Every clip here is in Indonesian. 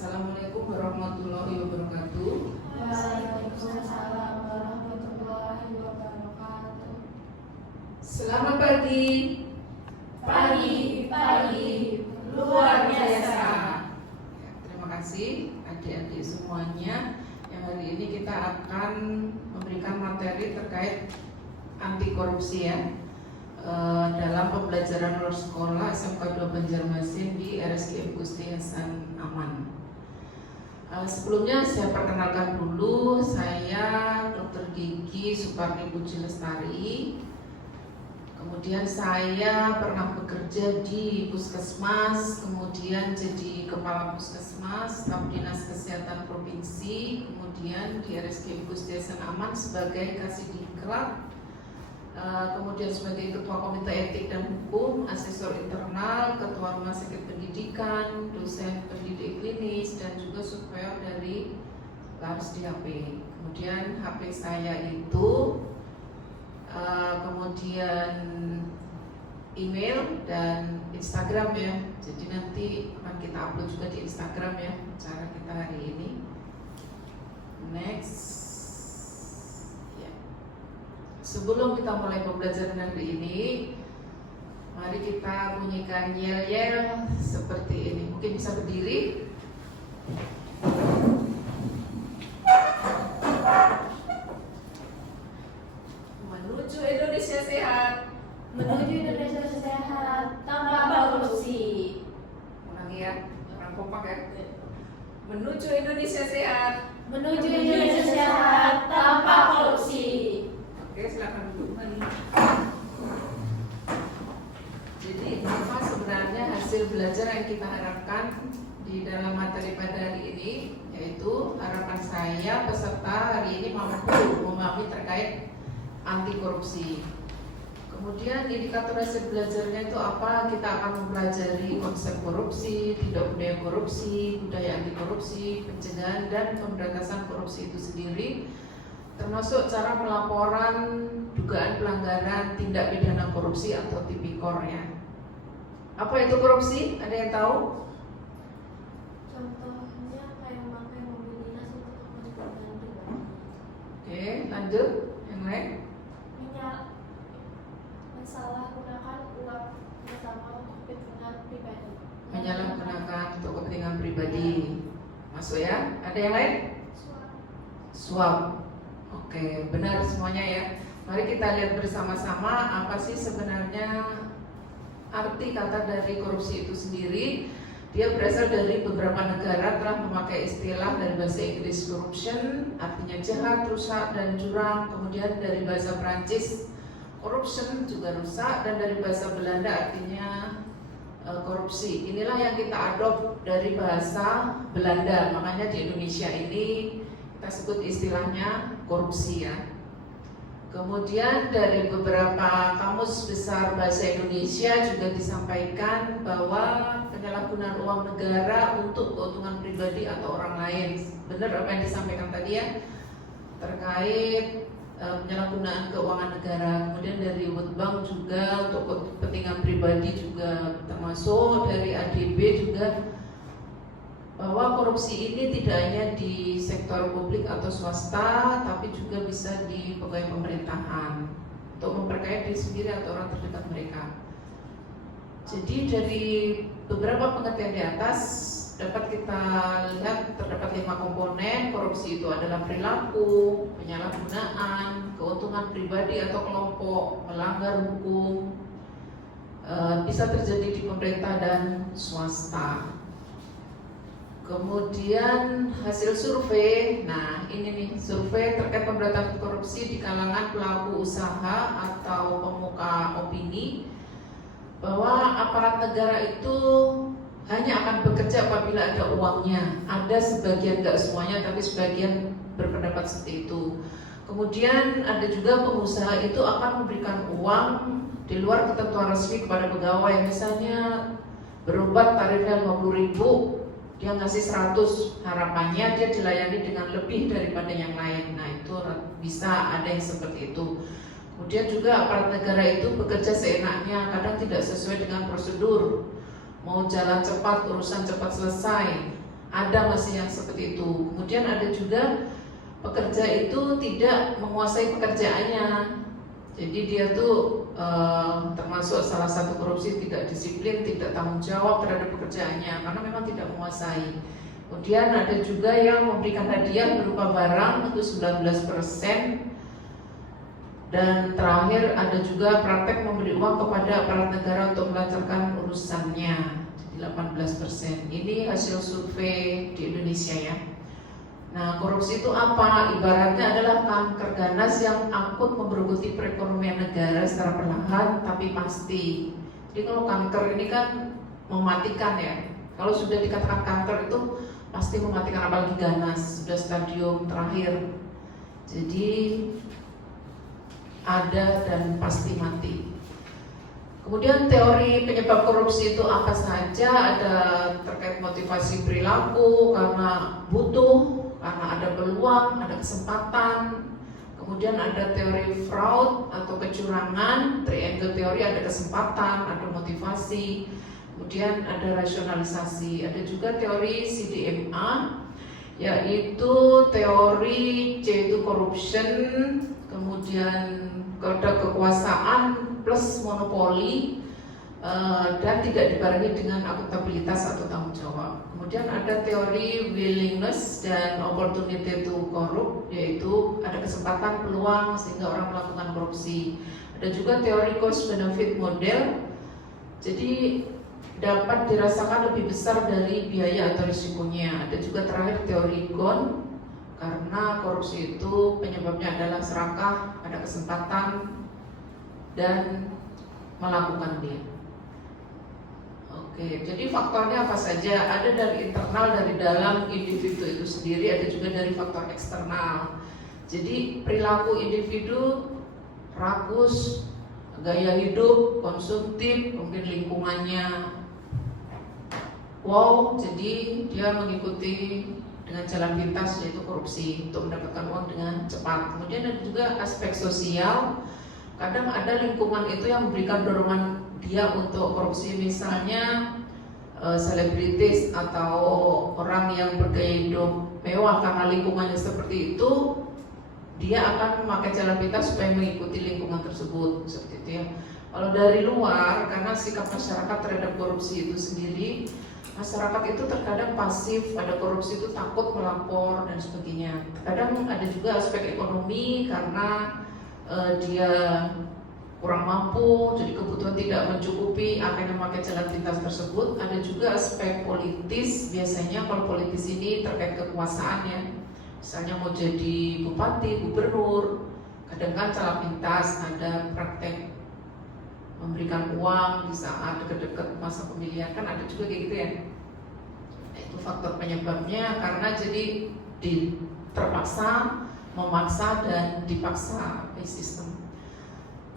Assalamualaikum warahmatullahi wabarakatuh. Waalaikumsalam warahmatullahi wabarakatuh. Selamat pagi. Pagi luar biasa. Ya, terima kasih adik-adik semuanya. Yang hari ini kita akan memberikan materi terkait anti korupsi ya. Dalam pembelajaran luar sekolah SMK 2 Banjarmasin di RSIM Gusti Hasan Aman. Sebelumnya saya perkenalkan dulu, saya Dr. Gigi Suparni Puji Lestari. Kemudian saya pernah bekerja di puskesmas, kemudian jadi kepala puskesmas, staf dinas kesehatan provinsi, kemudian di RSIM Gusti Hasan Aman sebagai Kasdiklat. Kemudian sebagai ketua komite etik dan hukum, asesor internal, ketua rumah sakit pendidikan, dosen pendidik klinis, dan juga supplier dari Lars di HP. Kemudian HP saya itu, kemudian email dan Instagram ya. Jadi nanti akan kita upload juga di Instagram ya acara kita hari ini. Next. Sebelum kita mulai pembelajaran hari ini, mari kita bunyikan yel-yel seperti ini. Mungkin bisa berdiri. Menuju Indonesia sehat. Menuju Indonesia sehat tanpa korupsi. Ulangi ya, orang kompak ya. Menuju Indonesia sehat. Menuju Indonesia sehat tanpa korupsi. Oke, silakan duduk. Jadi apa sebenarnya hasil belajar yang kita harapkan di dalam materi pada hari ini, yaitu harapan saya peserta hari ini mampu memahami terkait anti korupsi. Kemudian indikator hasil belajarnya itu apa? Kita akan mempelajari konsep korupsi, tindak budaya korupsi, budaya anti korupsi, pencegahan dan pemberantasan korupsi itu sendiri, termasuk cara pelaporan dugaan pelanggaran tindak pidana korupsi atau tipikor ya. Apa itu korupsi? Ada yang tahu? Contohnya kayak memakai mobil dinas untuk kepentingan pribadi. Oke, lanjut. Yang lain? Mensalahgunakan uang bersama untuk kepentingan pribadi. Menyalahgunakan untuk kepentingan pribadi. Masuk ya? Ada yang lain? Suap. Oke, benar semuanya ya. Mari kita lihat bersama-sama apa sih sebenarnya arti kata dari korupsi itu sendiri. Dia berasal dari beberapa negara telah memakai istilah dari bahasa Inggris corruption, artinya jahat, rusak, dan curang. Kemudian dari bahasa Prancis corruption juga rusak, dan dari bahasa Belanda artinya korupsi. Inilah yang kita adopt dari bahasa Belanda. Makanya di Indonesia ini kita sebut istilahnya korupsi ya. Kemudian dari beberapa kamus besar bahasa Indonesia juga disampaikan bahwa penyalahgunaan uang negara untuk keuntungan pribadi atau orang lain. Benar apa yang disampaikan tadi ya, terkait penyalahgunaan keuangan negara. Kemudian dari World Bank juga untuk kepentingan pribadi juga termasuk, dari ADB juga, bahwa korupsi ini tidak hanya di sektor publik atau swasta, tapi juga bisa di pegawai pemerintahan untuk memperkaya diri sendiri atau orang terdekat mereka. Jadi dari beberapa pengertian di atas dapat kita lihat terdapat 5 komponen. Korupsi itu adalah perilaku, penyalahgunaan, keuntungan pribadi atau kelompok, melanggar hukum, bisa terjadi di pemerintah dan swasta. Kemudian hasil survei, nah ini nih survei terkait pemberantasan korupsi di kalangan pelaku usaha atau pemuka opini, bahwa aparat negara itu hanya akan bekerja apabila ada uangnya. Ada sebagian, enggak semuanya, tapi sebagian berpendapat seperti itu. Kemudian ada juga pengusaha itu akan memberikan uang di luar ketentuan resmi kepada pegawai. Misalnya berobat tarifnya 50.000, dia ngasih 100, harapannya dia dilayani dengan lebih daripada yang lain. Nah itu bisa ada yang seperti itu. Kemudian juga aparat negara itu bekerja seenaknya, kadang tidak sesuai dengan prosedur. Mau jalan cepat, urusan cepat selesai, Ada masih yang seperti itu. Kemudian ada juga pekerja itu tidak menguasai pekerjaannya. Jadi dia tuh termasuk salah satu korupsi, tidak disiplin, tidak tanggung jawab terhadap pekerjaannya karena memang tidak menguasai. Kemudian ada juga yang memberikan hadiah berupa barang itu 19%. Dan terakhir ada juga praktek memberi uang kepada aparat negara untuk melancarkan urusannya, jadi 18%. Ini hasil survei di Indonesia ya. Nah, korupsi itu apa? Ibaratnya adalah kanker ganas yang akut menggerogoti perekonomian negara secara perlahan tapi pasti. Jadi kalau kanker ini kan mematikan ya. Kalau sudah dikatakan kanker itu pasti mematikan, apalagi ganas sudah stadium terakhir. Jadi ada dan pasti mati. Kemudian teori penyebab korupsi itu apa saja? Ada terkait motivasi perilaku, karena butuh, karena ada peluang, ada kesempatan. Kemudian ada teori fraud atau kecurangan, triangle teori, ada kesempatan, ada motivasi. Kemudian ada rasionalisasi. Ada juga teori CDMA, yaitu teori C itu corruption, kemudian ada kekuasaan plus monopoli, dan tidak dibarengi dengan akuntabilitas atau tanggung jawab. Kemudian ada teori willingness dan opportunity to corrupt, yaitu ada kesempatan, peluang sehingga orang melakukan korupsi. Ada juga teori cost benefit model, jadi dapat dirasakan lebih besar dari biaya atau risikonya. Ada juga terakhir teori GON, karena korupsi itu penyebabnya adalah serakah, ada kesempatan dan melakukan dia. Oke, jadi faktornya apa saja? Ada dari internal, dari dalam individu itu sendiri, ada juga dari faktor eksternal. Jadi perilaku individu rakus, gaya hidup, konsumtif, mungkin lingkungannya. Wow, jadi dia mengikuti dengan jalan pintas, yaitu korupsi, untuk mendapatkan uang dengan cepat. Kemudian ada juga aspek sosial. Kadang ada lingkungan itu yang memberikan dorongan dia untuk korupsi, misalnya selebritis atau orang yang bergaya hidup mewah, karena lingkungannya seperti itu, dia akan memakai jalan pintas supaya mengikuti lingkungan tersebut, seperti itu ya. Kalau dari luar, karena sikap masyarakat terhadap korupsi itu sendiri, masyarakat itu terkadang pasif pada korupsi, itu takut melapor dan sebagainya. Kadang ada juga aspek ekonomi, karena dia kurang mampu, jadi kebutuhan tidak mencukupi, akan memakai jalan pintas tersebut. Ada juga aspek politis, biasanya kalau politis ini terkait kekuasaan ya, misalnya mau jadi bupati, gubernur, kadang kan jalan pintas, ada praktek memberikan uang di saat dekat-dekat masa pemilihan, kan ada juga kayak gitu ya. Itu faktor penyebabnya, karena jadi terpaksa, memaksa dan dipaksa sistem.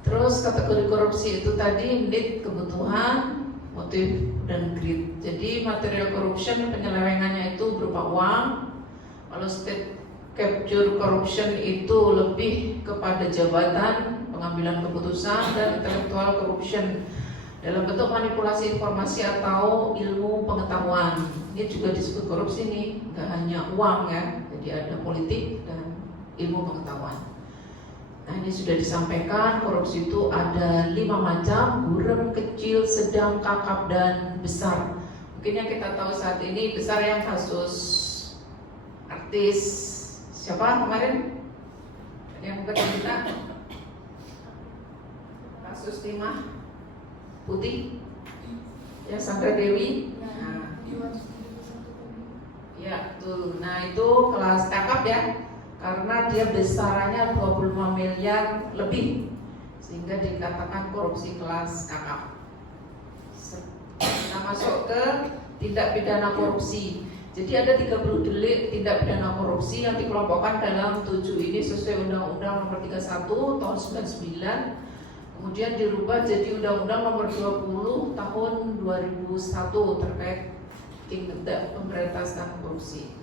Terus kategori korupsi itu tadi need, kebutuhan, motif, dan greed. Jadi material corruption, penyelewengannya itu berupa uang. Kalau state capture corruption itu lebih kepada jabatan, pengambilan keputusan, dan intellectual corruption dalam bentuk manipulasi informasi atau ilmu pengetahuan. Ini juga disebut korupsi nih, nggak hanya uang ya. Jadi ada politik dan ilmu pengetahuan. Nah, ini sudah disampaikan, korupsi itu ada 5 macam: buram, kecil, sedang, kakap, dan besar. Mungkin yang kita tahu saat ini besar yang kasus artis siapa kemarin yang kita kasus Timah Putih ya, Sandra Dewi. Nah, ya tuh, nah itu kelas kakap ya, karena dia besarannya 25 miliar lebih, sehingga dikatakan korupsi kelas kakap. Kita masuk ke tindak pidana korupsi. Jadi ada 30 delik tindak pidana korupsi yang dikelompokkan dalam 7 ini sesuai Undang-Undang Nomor 31 Tahun 99. Kemudian dirubah jadi Undang-Undang Nomor 20 Tahun 2001 terkait tindak pemberantasan korupsi.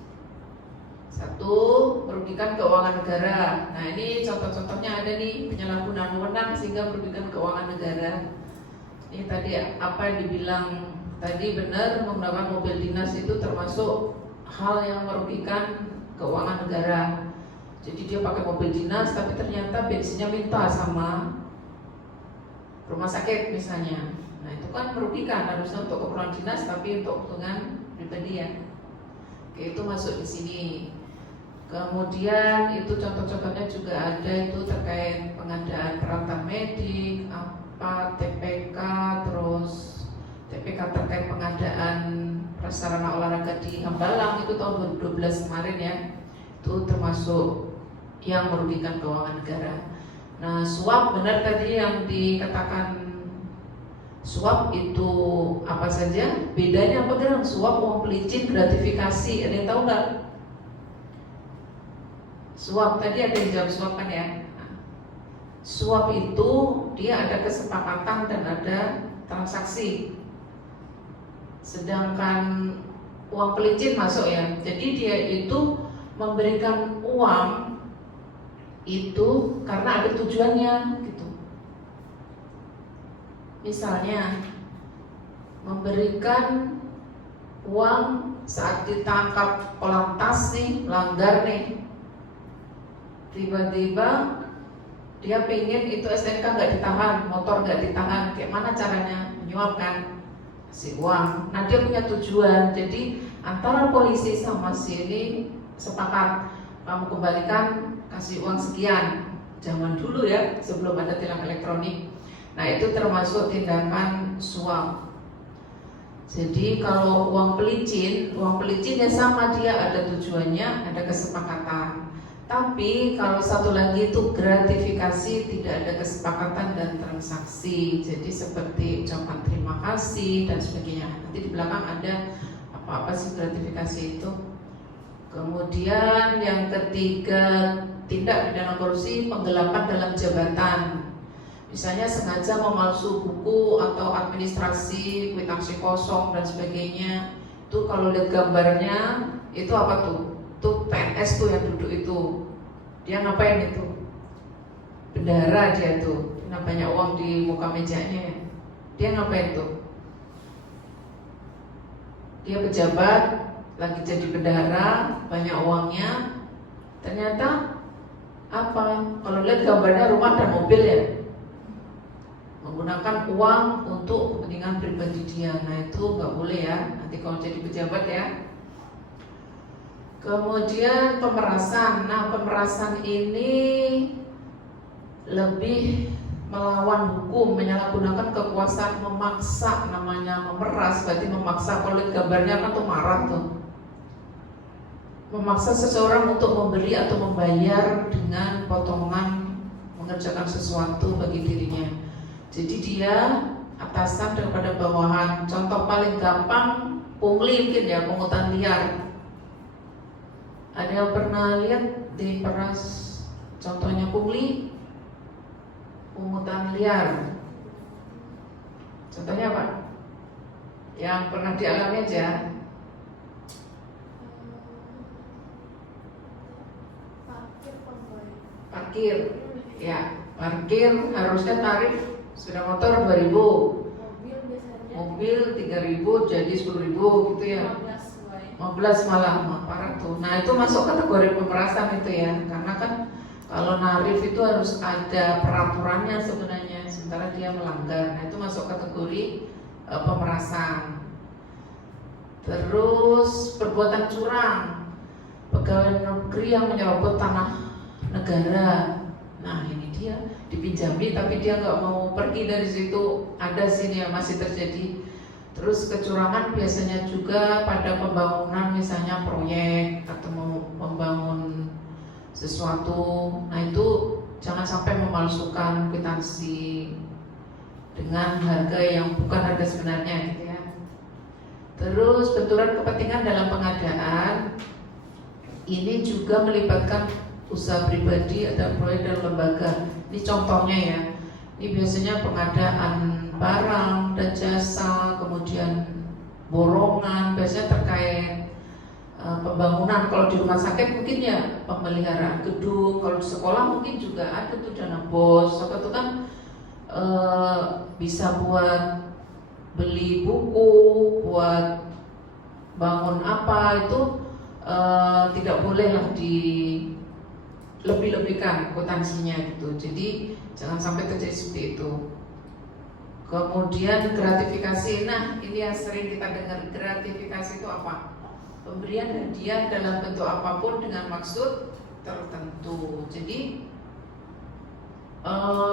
1. Merugikan keuangan negara. Nah, ini contoh-contohnya ada nih, penyalahgunaan wewenang sehingga merugikan keuangan negara. Ini tadi apa yang dibilang tadi benar, menggunakan mobil dinas itu termasuk hal yang merugikan keuangan negara. Jadi dia pakai mobil dinas tapi ternyata bensinnya minta sama rumah sakit misalnya. Nah itu kan merugikan, harusnya untuk keperluan dinas tapi untuk keuntungan pribadi ya. Oke, itu masuk di sini. Kemudian itu contoh-contohnya juga ada itu terkait pengadaan peralatan medik, apa TPK, terus TPK terkait pengadaan prasarana olahraga di Hambalang itu tahun 2012 kemarin ya. Itu termasuk yang merugikan keuangan negara. Nah, suap benar tadi yang dikatakan suap itu apa saja? Bedanya apa dengan suap, uang pelicin, gratifikasi? Ada yang tahu nggak? Suap tadi ada yang jawab suap kan ya? Nah, suap itu dia ada kesepakatan dan ada transaksi. Sedangkan uang pelicin masuk ya. Jadi dia itu memberikan uang itu karena ada tujuannya gitu. Misalnya memberikan uang saat ditangkap pelantas nih, pelanggar nih, tiba-tiba dia pingin itu STNK nggak ditahan, motor nggak ditahan, kayak mana caranya? Menyuap kan, kasih uang. Nah dia punya tujuan, jadi antara polisi sama si ini sepakat, kamu kembalikan, kasih uang sekian. Zaman dulu ya, sebelum ada tilang elektronik. Nah itu termasuk tindakan suap. Jadi kalau uang pelicin ya sama, dia ada tujuannya, ada kesepakatan. Tapi kalau satu lagi itu gratifikasi, tidak ada kesepakatan dan transaksi. Jadi seperti ucapan terima kasih dan sebagainya. Nanti di belakang ada apa-apa sih gratifikasi itu. Kemudian yang ketiga, tindak pidana korupsi, penggelapan dalam jabatan. Misalnya sengaja memalsu buku atau administrasi, kwitansi kosong dan sebagainya. Itu kalau lihat gambarnya itu apa tuh? Itu PNS tuh yang duduk itu. Dia ngapain itu? Bendahara dia tuh. Karena banyak uang di muka mejanya. Dia ngapain tuh? Dia pejabat, lagi jadi bendahara, banyak uangnya. Ternyata apa? Kalau lihat gambarnya rumah dan mobil ya, menggunakan uang untuk kepentingan pribadi dia. Nah itu nggak boleh ya. Nanti kalau jadi pejabat ya. Kemudian pemerasan. Nah pemerasan ini lebih melawan hukum, menyalahgunakan kekuasaan, memaksa, namanya memeras, berarti memaksa. Kalau lihat gambarnya kan tuh marah tuh. Memaksa seseorang untuk memberi atau membayar dengan potongan mengerjakan sesuatu bagi dirinya. Jadi dia atasan daripada bawahan. Contoh paling gampang pungli mungkin ya, pungutan liar. Ada yang pernah lihat di peras contohnya pungli, pungutan liar? Contohnya apa? Yang pernah dialami aja. Parkir, ya parkir harusnya tarif sudah motor 2.000, Mobil biasanya mobil 3.000 jadi 10.000 gitu ya. 15 malah parah tuh. Nah itu masuk kategori pemerasan itu ya, karena kan kalau narif itu harus ada peraturannya sebenarnya, sementara dia melanggar. Nah itu masuk kategori pemerasan. Terus perbuatan curang, pegawai negeri yang menyerobot tanah negara. Nah ini dia dipinjami tapi dia nggak mau pergi dari situ. Ada sini yang masih terjadi. Terus kecurangan biasanya juga pada pembangunan, misalnya proyek atau mau membangun sesuatu. Nah itu jangan sampai memalsukan kwitansi dengan harga yang bukan harga sebenarnya gitu ya. Terus benturan kepentingan dalam pengadaan ini juga melibatkan usaha pribadi, ada proyek dan lembaga. Ini contohnya ya. Ini biasanya pengadaan barang dan jasa, kemudian borongan, biasanya terkait pembangunan. Kalau di rumah sakit mungkin ya pemeliharaan gedung, kalau di sekolah mungkin juga ada tuh dana BOS. Apa itu kan bisa buat beli buku, buat bangun apa itu tidak bolehlah di lebih-lebihkan akuntansinya gitu. Jadi jangan sampai terjadi seperti itu. Kemudian gratifikasi, nah ini yang sering kita dengar. Gratifikasi itu apa? Pemberian hadiah dalam bentuk apapun dengan maksud tertentu. Jadi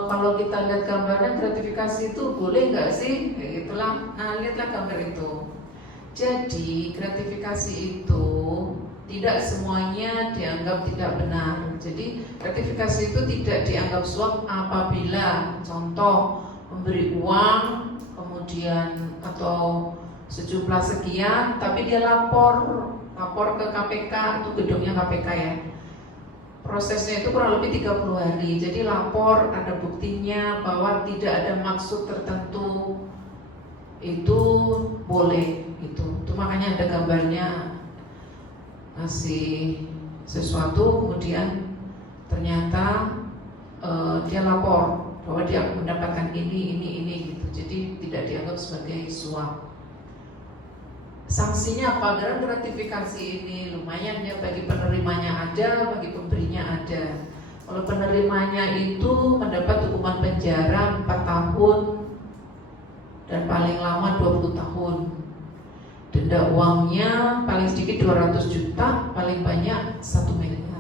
kalau kita lihat gambarnya, gratifikasi itu boleh nggak sih? Kayak gitulah. Nah lihatlah gambar itu. Jadi gratifikasi itu tidak semuanya dianggap tidak benar. Jadi gratifikasi itu tidak dianggap suap apabila contoh memberi uang kemudian atau sejumlah sekian, tapi dia lapor ke KPK, itu gedungnya KPK ya. Prosesnya itu kurang lebih 30 hari. Jadi lapor, ada buktinya bahwa tidak ada maksud tertentu, itu boleh gitu. Itu makanya ada gambarnya, ngasih sesuatu kemudian ternyata dia lapor bahwa dia mendapatkan ini gitu. Jadi tidak dianggap sebagai suap. Sanksinya apa? Karena gratifikasi ini lumayan ya, bagi penerimanya ada, bagi pemberinya ada. Kalau penerimanya itu mendapat hukuman penjara 4 tahun dan paling lama 20 tahun. Denda uangnya paling sedikit 200 juta, paling banyak 1 miliar.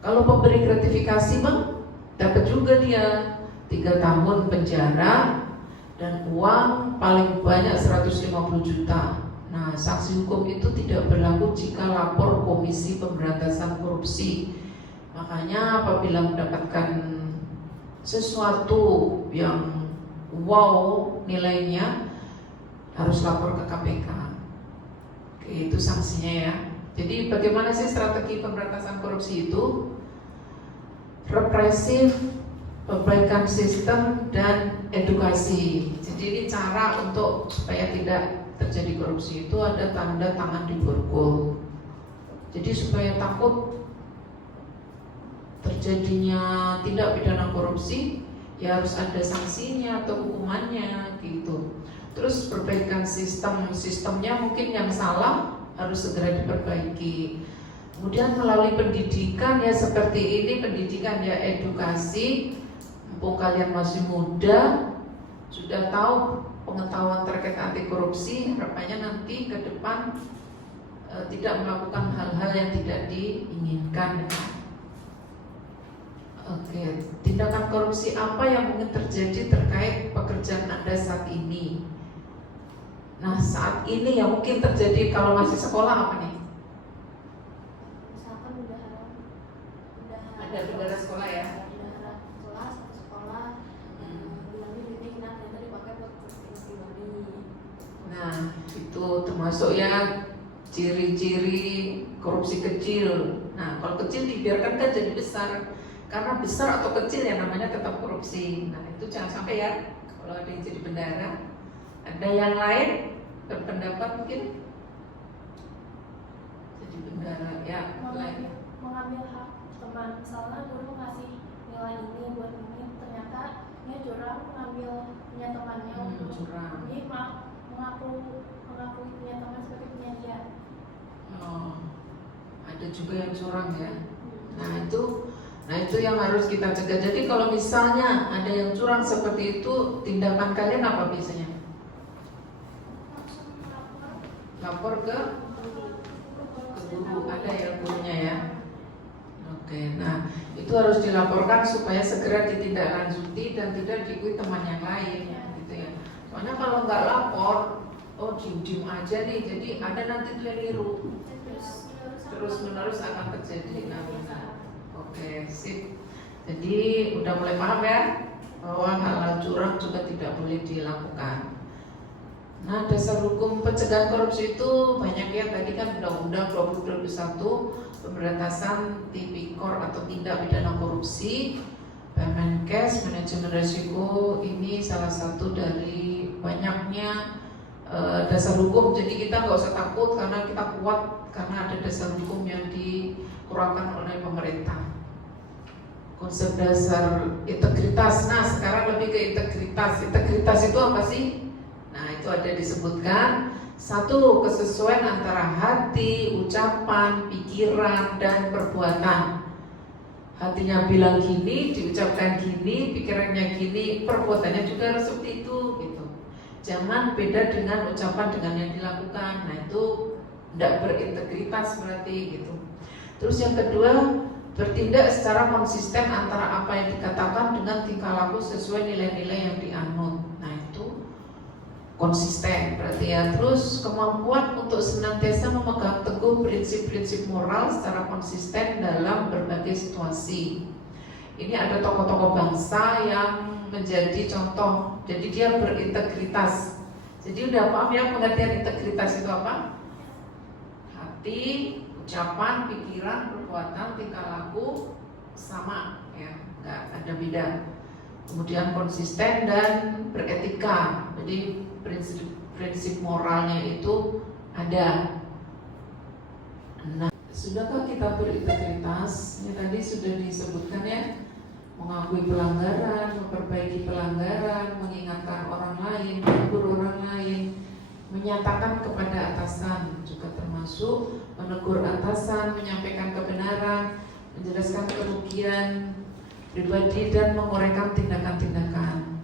Kalau pemberi gratifikasi bang, dapat juga dia 3 tahun penjara dan uang paling banyak 150 juta. Nah, sanksi hukum itu tidak berlaku jika lapor Komisi Pemberantasan Korupsi. Makanya apabila mendapatkan sesuatu yang wow nilainya, harus lapor ke KPK. Oke, itu sanksinya ya. Jadi bagaimana sih strategi pemberantasan korupsi itu? Represif, perbaikan sistem, dan edukasi. Jadi ini cara untuk supaya tidak terjadi korupsi itu ada tanda tangan di borgol. Jadi supaya takut terjadinya tindak pidana korupsi, ya harus ada sanksinya atau hukumannya gitu. Terus perbaikan sistemnya mungkin yang salah harus segera diperbaiki. Kemudian melalui pendidikan ya seperti ini, pendidikan ya edukasi. Mumpung kalian masih muda, sudah tahu pengetahuan terkait anti korupsi, harapannya nanti ke depan tidak melakukan hal-hal yang tidak diinginkan. Oke, tindakan korupsi apa yang mungkin terjadi terkait pekerjaan Anda saat ini? Nah, saat ini yang mungkin terjadi kalau masih sekolah apa nih? Misalkan udah Ada bendera sekolah ya? bendera kelas atau sekolah, bilangnya duitnya kita ternyata dipakai buat kepentingan pribadi. Nah, itu termasuk ya ciri-ciri korupsi kecil. Nah, kalau kecil dibiarkan kan jadi besar. Karena besar atau kecil ya namanya tetap korupsi. Nah, itu jangan sampai ya kalau ada yang jadi bendara. Ada yang lain berpendapat mungkin jadi bendara ya lain. mengambil hak teman, misalnya guru ngasih nilai ini buat ini, ternyata dia curang mengambil punya temannya untuk curang. jadi mengakui punya teman sebagai punya dia. Oh, ada juga yang curang ya. Nah itu yang harus kita cegah. Jadi kalau misalnya ada yang curang seperti itu, tindakan kalian apa biasanya? Lapor ke guru, ada ya gurunya ya. Oke, nah itu harus dilaporkan supaya segera ditindaklanjuti dan tidak diikuti teman yang lain, gitu ya. Soalnya kalau nggak lapor, oh diem aja nih, jadi ada nanti tuh yang niru, terus menerus akan terjadi. Nah, oke, sip. Jadi udah mulai paham ya bahwa hal-hal curang juga tidak boleh dilakukan. Nah, dasar hukum pencegahan korupsi itu banyak ya. Tadi kan Undang-Undang 2021 Pemberantasan Tipikor atau Tindak Pidana Korupsi, Permenkes, Manajemen Risiko, ini salah satu dari banyaknya dasar hukum. Jadi kita nggak usah takut karena kita kuat karena ada dasar hukum yang dikeluarkan oleh pemerintah. Konsep dasar integritas. Nah, sekarang lebih ke integritas. Integritas itu apa sih? Nah, itu ada disebutkan Satu, kesesuaian antara hati, ucapan, pikiran, dan perbuatan. Hatinya bilang gini, diucapkan gini, pikirannya gini, perbuatannya juga harus seperti itu gitu. Jangan beda dengan ucapan dengan yang dilakukan. Nah itu tidak berintegritas berarti gitu. Terus yang kedua, bertindak secara konsisten antara apa yang dikatakan dengan tingkah laku sesuai nilai-nilai yang dianut. Nah itu konsisten berarti ya. Terus kemampuan untuk senantiasa memegang teguh prinsip-prinsip moral secara konsisten dalam berbagai situasi. Ini ada tokoh-tokoh bangsa yang menjadi contoh. Jadi dia berintegritas. Jadi udah paham ya pengertian integritas itu apa? Hati, ucapan, pikiran, perbuatan, tingkah laku sama ya, nggak ada beda. Kemudian konsisten dan beretika. Jadi prinsip moralnya itu ada. Nah, sudahkah kita berintegritas? Ini tadi sudah disebutkan ya, mengakui pelanggaran, memperbaiki pelanggaran, mengingatkan orang lain, menegur orang lain, menyatakan kepada atasan, juga termasuk menegur atasan, menyampaikan kebenaran, menjelaskan kerugian pribadi dan menguraikan tindakan-tindakan.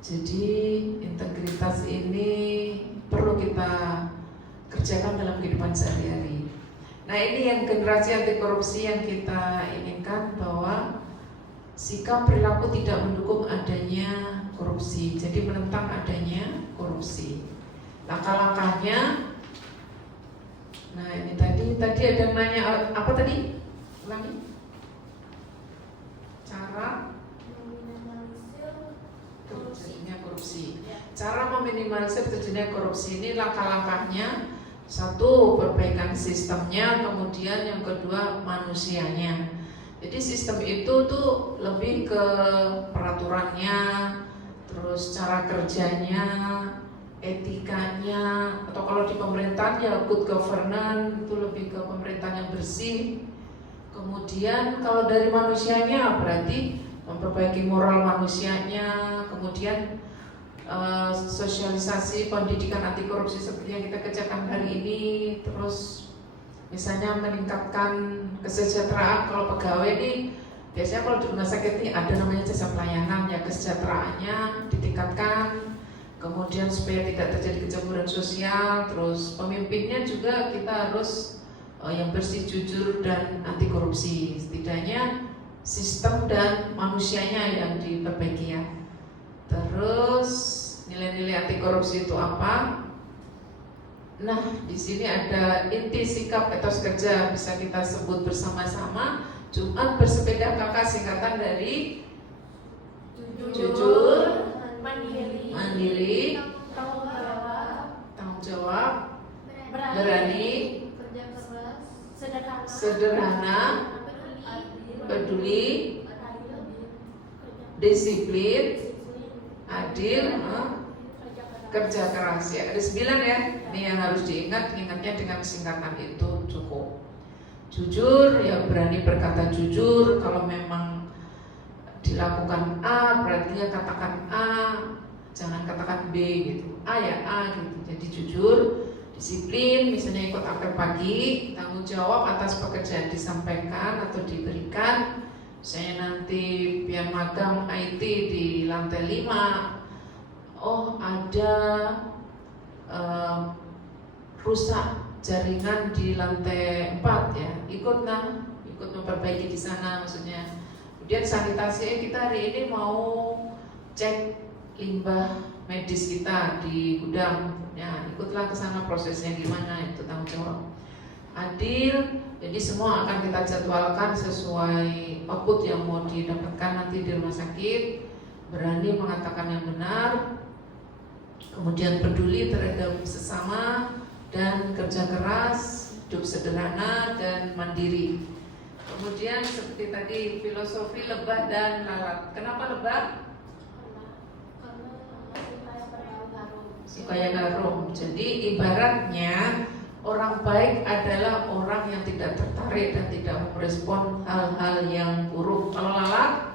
Jadi integritas ini perlu kita kerjakan dalam kehidupan sehari-hari. Nah ini yang generasi anti korupsi yang kita inginkan, bahwa sikap perilaku tidak mendukung adanya korupsi, jadi menentang adanya korupsi. Langkah-langkahnya, nah ini tadi ada yang nanya apa tadi? Ulangi. Cara terjadinya korupsi. Cara meminimalisir terjadinya korupsi ini langkah-langkahnya, satu, perbaikan sistemnya, kemudian yang kedua manusianya. Jadi sistem itu tuh lebih ke peraturannya, terus cara kerjanya, etikanya, atau kalau di pemerintahan ya good governance, itu lebih ke pemerintahan yang bersih. Kemudian kalau dari manusianya berarti memperbaiki moral manusianya, kemudian sosialisasi pendidikan anti korupsi seperti yang kita kerjakan hari ini, terus misalnya meningkatkan kesejahteraan. Kalau pegawai ini biasanya kalau di rumah sakit ini ada namanya jasa pelayanan ya, kesejahteraannya ditingkatkan, kemudian supaya tidak terjadi kecemburuan sosial. Terus pemimpinnya juga kita harus yang bersih, jujur, dan anti korupsi. Setidaknya sistem dan manusianya yang diperbaiki ya. Terus nilai-nilai anti korupsi itu apa? Nah, di sini ada inti sikap etos kerja, bisa kita sebut bersama-sama. Jumat bersepeda kakak, singkatan dari jujur, mandiri, tanggung jawab, berani, sederhana, peduli, disiplin, adil, kerja keras ya. Ada 9 ya. Ini yang harus diingat, ingatnya dengan singkatan itu cukup. Jujur ya, berani berkata jujur. Kalau memang dilakukan A, berarti ya katakan A, jangan katakan B gitu. A ya A gitu. Jadi jujur, disiplin, misalnya ikut apel pagi, tanggung jawab atas pekerjaan disampaikan atau diberikan. Misalnya nanti pian magang IT di lantai 5, oh ada rusak jaringan di lantai 4 ya, ikut memperbaiki di sana maksudnya. Kemudian sanitasi, kita hari ini mau cek limbah medis kita di gudang ya, ikutlah ke sana, prosesnya gimana, itu tanggung jawab. Adil, jadi semua akan kita jadwalkan sesuai output yang mau didapatkan nanti di rumah sakit. Berani mengatakan yang benar, kemudian peduli terhadap sesama, dan kerja keras, hidup sederhana dan mandiri. Kemudian seperti tadi filosofi lebah dan lalat. Kenapa lebah? Suka yang garung. Jadi ibaratnya orang baik adalah orang yang tidak tertarik dan tidak merespon hal-hal yang buruk. Kalau lalat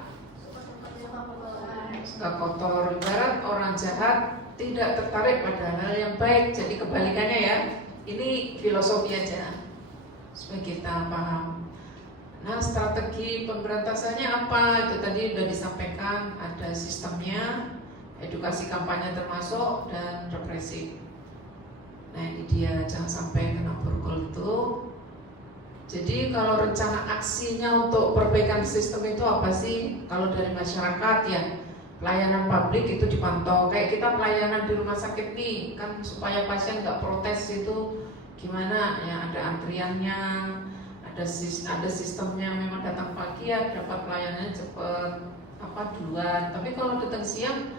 suka kotor. Ibarat orang jahat tidak tertarik pada hal yang baik. Jadi kebalikannya ya. Ini filosofi aja supaya kita paham. Nah, strategi pemberantasannya apa? Itu tadi sudah disampaikan, ada sistemnya, edukasi kampanye termasuk, dan represif. Nah, ini dia, jangan sampai kena borgol itu. Jadi kalau rencana aksinya untuk perbaikan sistem itu apa sih? Kalau dari masyarakat ya, pelayanan publik itu dipantau. Kayak kita pelayanan di rumah sakit nih, kan supaya pasien nggak protes itu gimana? Ya ada antriannya, ada sistemnya. Memang datang pagi ya dapat pelayanannya cepat, duluan. Tapi kalau datang siang,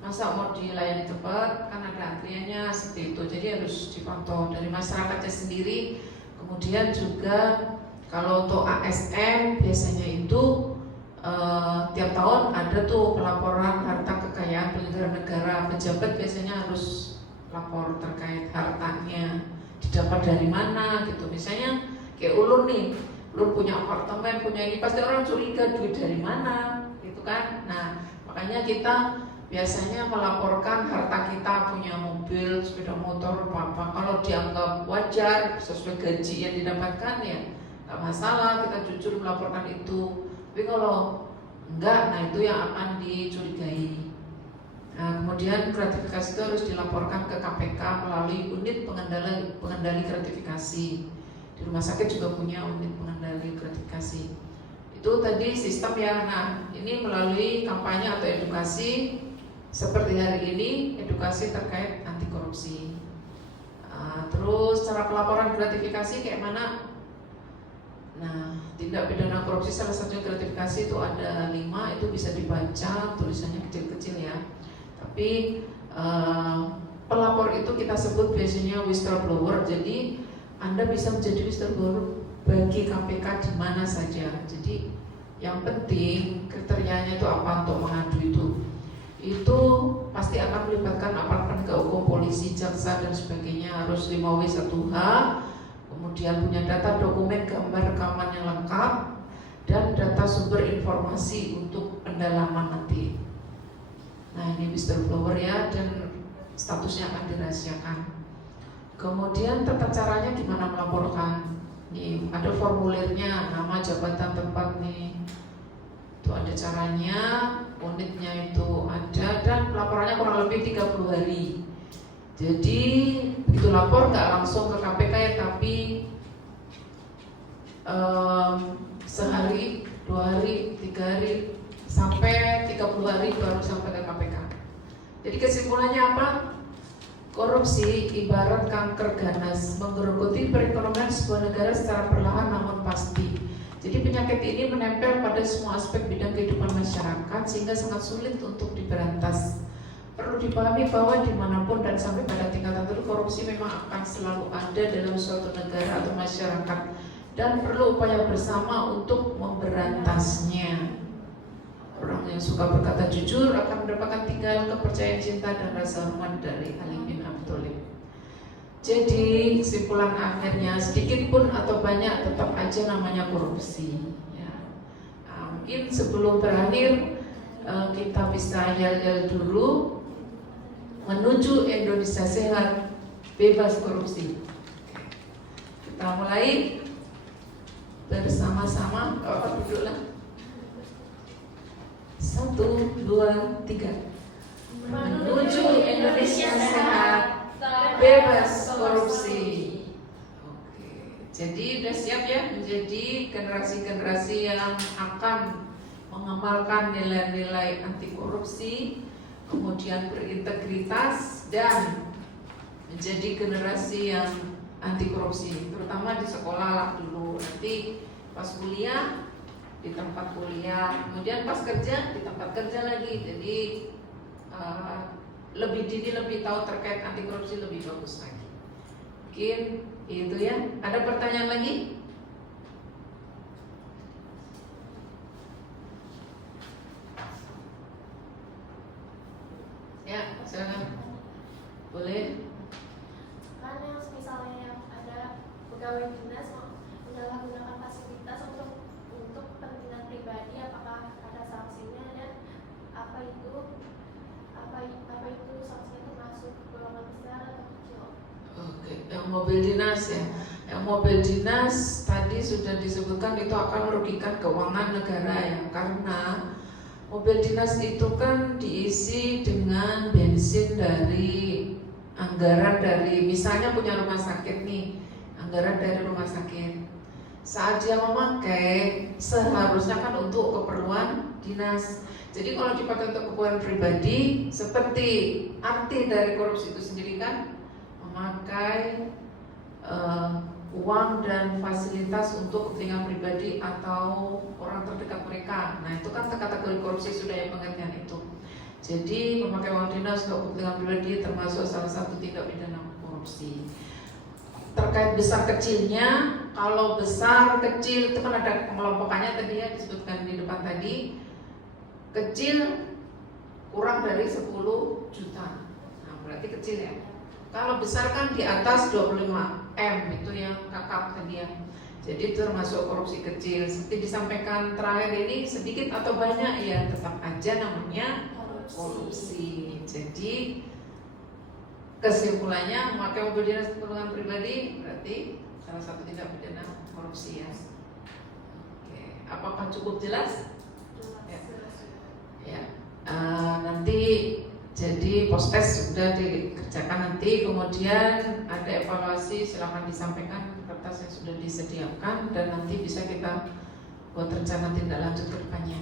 masa mau dilayani cepat, kan ada antriannya seperti itu. Jadi harus dipantau dari masyarakatnya sendiri. Kemudian juga kalau untuk ASN biasanya itu tiap tahun ada tuh pelaporan harta kekayaan penyelenggara negara. Pejabat biasanya harus lapor terkait hartanya, didapat dari mana gitu. Misalnya kayak ulun nih, ulun punya apartemen, punya ini, pasti orang curiga duit dari mana gitu kan. Nah makanya kita biasanya melaporkan harta kita, punya mobil, sepeda motor, apa. Kalau dianggap wajar sesuai gaji yang didapatkan ya nggak masalah, kita jujur melaporkan itu. Tapi kalau enggak, nah itu yang akan dicurigai. Nah, kemudian gratifikasi itu harus dilaporkan ke KPK melalui unit pengendali gratifikasi. Di rumah sakit juga punya unit pengendali gratifikasi. Itu tadi sistem ya. Nah, ini melalui kampanye atau edukasi. Seperti hari ini, edukasi terkait anti korupsi. Terus cara pelaporan gratifikasi kayak mana? Nah, tindak pidana korupsi salah satunya gratifikasi itu ada 5, itu bisa dibaca, tulisannya kecil-kecil ya. Tapi pelapor itu kita sebut biasanya whistleblower. Jadi Anda bisa menjadi whistleblower bagi KPK di mana saja. Jadi yang penting kriterianya itu apa untuk mengadu itu pasti akan melibatkan aparat penegak hukum, polisi, jaksa dan sebagainya, harus 5W1H, kemudian punya data dokumen, gambar, rekaman yang lengkap, dan data sumber informasi untuk pendalaman nanti. Nah ini whistleblower ya, dan statusnya akan dirahasiakan. Kemudian tata caranya gimana melaporkan? Nih ada formulirnya, nama, jabatan, tempat nih. Itu ada caranya, unitnya itu ada, dan laporannya kurang lebih 30 hari. Jadi begitu lapor nggak langsung ke KPK ya, tapi sehari, 2 hari, 3 hari, sampai 30 hari baru sampai ke KPK. Jadi kesimpulannya apa? Korupsi ibarat kanker ganas, menggerogoti perekonomian sebuah negara secara perlahan namun pasti. Jadi penyakit ini menempel pada semua aspek bidang kehidupan masyarakat sehingga sangat sulit untuk diberantas. Perlu dipahami bahwa dimanapun dan sampai pada tingkatan tertentu korupsi memang akan selalu ada dalam suatu negara atau masyarakat dan perlu upaya bersama untuk memberantasnya. Orang yang suka berkata jujur akan mendapatkan tinggal kepercayaan, cinta dan rasa hormat dari Ali bin Abi Thalib. Jadi kesimpulan akhirnya sedikit pun atau banyak tetap aja namanya korupsi. Ya. Mungkin sebelum berakhir kita bisa yel-yel dulu menuju Indonesia sehat, bebas korupsi. Kita mulai bersama-sama. Bapak duduklah. 1, 2, 3. Menuju Indonesia sehat, bebas korupsi. Oke. Jadi udah siap ya menjadi generasi-generasi yang akan mengamalkan nilai-nilai anti korupsi, kemudian berintegritas dan menjadi generasi yang anti korupsi, terutama di sekolah lah dulu. Nanti pas kuliah di tempat kuliah, kemudian pas kerja di tempat kerja lagi. Jadi lebih dini, lebih tahu terkait anti korupsi lebih bagus lagi. Mungkin itu ya. Ada pertanyaan lagi? Ya, silakan. Boleh. Kan yang misalnya yang ada pegawai dinas menyalahgunakan fasilitas untuk kepentingan pribadi, apakah ada sanksinya dan apa itu sanksinya? mobil dinas ya. Yang mobil dinas tadi sudah disebutkan itu akan merugikan keuangan negara ya, karena mobil dinas itu kan diisi dengan bensin dari anggaran dari, misalnya punya rumah sakit nih, anggaran dari rumah sakit. Saat dia memakai seharusnya kan untuk keperluan dinas. Jadi kalau dipakai untuk keperluan pribadi, seperti arti dari korupsi itu sendiri kan memakai uang dan fasilitas untuk kepentingan pribadi atau orang terdekat mereka. Nah itu kan kategori korupsi sudah yang pengertian itu. Jadi memakai uang dinas untuk kepentingan pribadi termasuk salah satu tindak pidana korupsi. Terkait besar kecilnya, kalau besar kecil itu kan ada pengelompokannya tadi ya, disebutkan di depan tadi. Kecil kurang dari 10 juta. Nah berarti kecil ya. Kalau besar kan di atas 25 M, itu yang kakap tadi ya. Jadi itu termasuk korupsi kecil. Seperti disampaikan terakhir ini, sedikit atau banyak ya tetap aja namanya korupsi. Jadi kesimpulannya memakai mobil dinas kepentingan pribadi berarti salah satu tindak pidana korupsi ya. Oke, apakah cukup jelas? Ya. Nanti jadi post-test sudah dikerjakan nanti, kemudian ada evaluasi, silakan disampaikan kertas yang sudah disediakan dan nanti bisa kita buat rencana tindak lanjut ke depannya.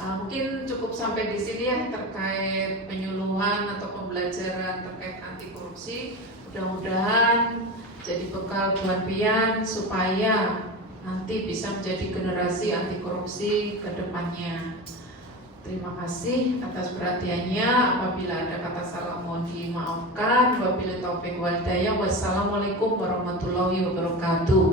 Mungkin cukup sampai di sini ya terkait penyuluhan atau pembelajaran terkait anti korupsi. Mudah-mudahan jadi bekal buat pian supaya nanti bisa menjadi generasi anti korupsi ke depannya. Terima kasih atas perhatiannya. Apabila ada kata salah mohon dimaafkan. Wabillahi taufiq wal hidayah. Wassalamualaikum warahmatullahi wabarakatuh.